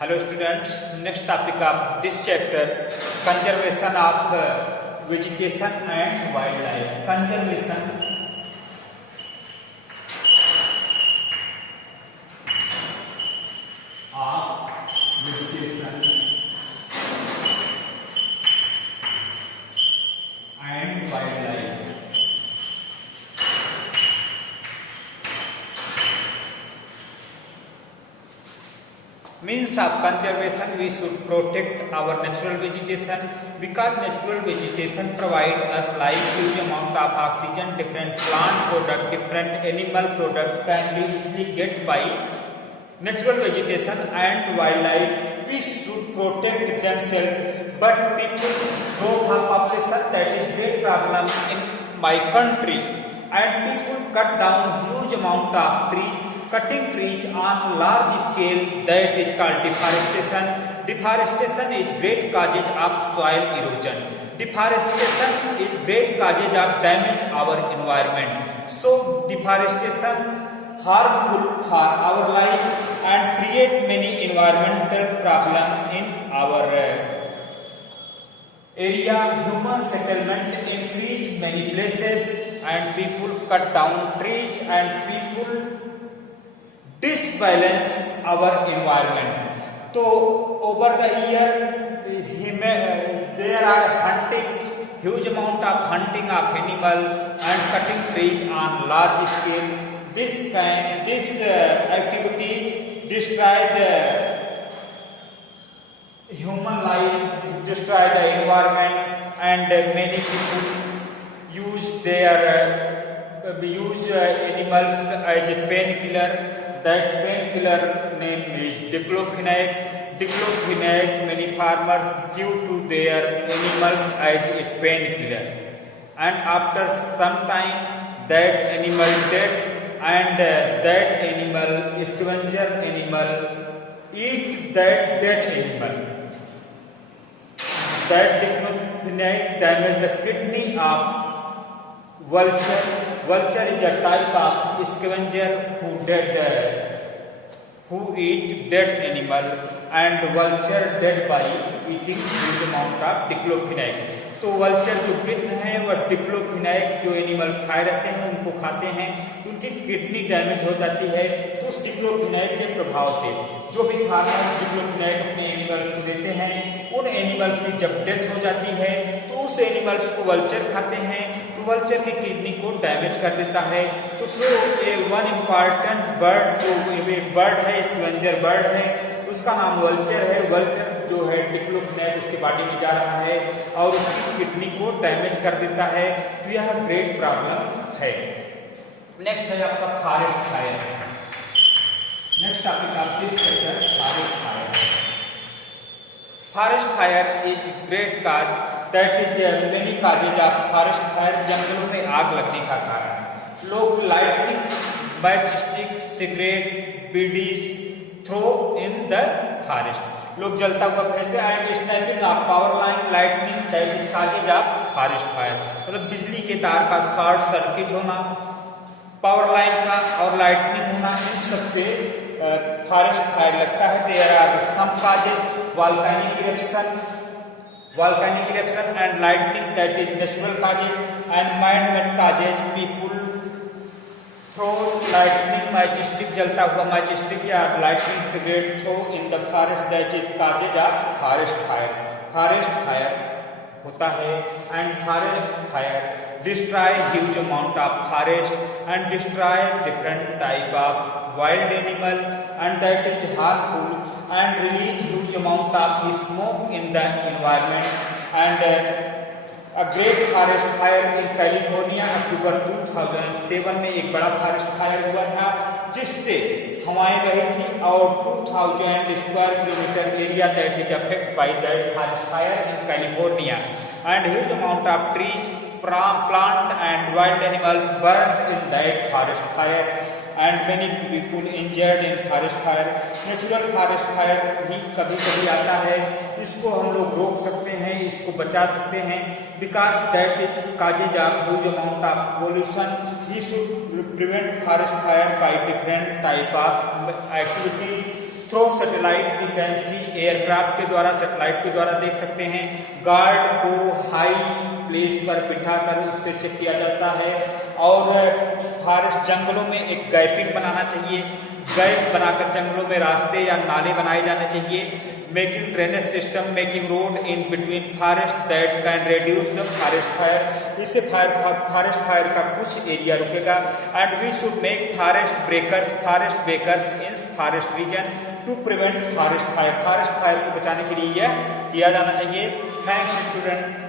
Hello students, next topic of this chapter, conservation of vegetation and wildlife. Conservation of vegetation and wildlife. Means of conservation, we should protect our natural vegetation because natural vegetation provide us like huge amount of oxygen. Different plant product, different animal product can be easily get by natural vegetation and wildlife. We should protect themselves, but people growth of population, that is great problem in my country, and people cut down huge amount of trees. Cutting trees on large scale, that is called deforestation. Deforestation is great causes of soil erosion. Deforestation is great causes of damage our environment. So deforestation harmful for our life and create many environmental problems in our area. Human settlement increase many places and people cut down trees and people disbalance our environment. So over the year there are hunting, huge amount of hunting of animal and cutting trees on large scale. This activities destroy the human life, destroy the environment, and many people use animals as a painkiller. That painkiller name is diclofenac. Diclofenac many farmers give to their animals as a painkiller, and after some time that animal dead, and that animal, scavenger animal, eat that dead animal. That diclofenac damage the kidney of vulture. Vulture is a type of scavenger who eat dead animal, and vulture dead by eating huge amount of diclofenac. तो वल्चर जो गिद्ध हैं वह डिक्लोफिनाक जो एनिमल्स खाए रहते हैं उनको खाते हैं, उनकी किडनी डैमेज हो जाती है। तो उस डिक्लोफिनाक के प्रभाव से जो भी फार्मर डिक्लोफिनाक अपने एनिमल्स को देते हैं, उन एनिमल्स की जब डेथ हो जाती है तो उस एनिमल्स को वल्चर खाते हैं, तो वल्चर की किडनी को डैमेज कर देता है। तो वन इम्पॉर्टेंट बर्ड जो बर्ड है, स्कैवेंजर बर्ड है, उसका नाम वल्चर है। वल्चर जो है डिक्लोफिनाक उसके बॉडी में जा रहा है और उसकी किडनी को डैमेज कर देता है। तो यह ग्रेट प्रॉब्लम है। नेक्स्ट है आपका forest fire. Next topic of this chapter, forest fire. Forest fire is great cause, that is many causes of forest fire. जंगलों में आग लगने का कारण लोग lightning, matchstick, cigarette, bidis throw in the forest. लोग जलता हुआ फेंकते हैं। And snapping of power line, lightning, that is causes of forest fire. मतलब बिजली के तार का शॉर्ट सर्किट होना, पावर लाइन का और लाइटनिंग होना, इन सबसे फॉरेस्ट फायर लगता है। There are some causes, volcanic eruption and lightning, that is natural causes, and man made causes, people throw lightning, matchstick, जलता हुआ मैच स्टिक या lightning, cigarette throw in the forest, that is causes of forest fire. Forest fire होता है and forest fire destroy huge amount of forest and destroy different type of wild animal, and that is harmful and release huge amount of smoke in the environment. And a great forest fire in California अक्टूबर 2007 में एक बड़ा forest fire हुआ था जिससे हवाएं बही थी और 2000 square kilometre area that is affect by that forest fire in California, and huge amount of trees, plant and wild animals burned in that forest fire, and many people injured in forest fire. Natural forest fire भी कभी कभी आता है, इसको हम लोग रोक सकते हैं, इसको बचा सकते हैं, because that is causes of huge amount of pollution. We should prevent forest fire by different type of activities through satellite we can see, aircraft के द्वारा, सैटेलाइट के द्वारा देख सकते हैं। गार्ड को हाई प्लेस पर बिठाकर उससे चेक किया जाता है। और फॉरेस्ट जंगलों में एक गैपिंग बनाना चाहिए, गैप बनाकर जंगलों में रास्ते या नाले बनाए जाने चाहिए। Making drainage system, making road in between forest that can reduce the forest fire, इससे फॉरेस्ट फायर का कुछ एरिया रुकेगा। And we should make forest breakers in forest region to prevent forest fire, forest fire को बचाने के लिए यह किया जाना चाहिए। Thanks student.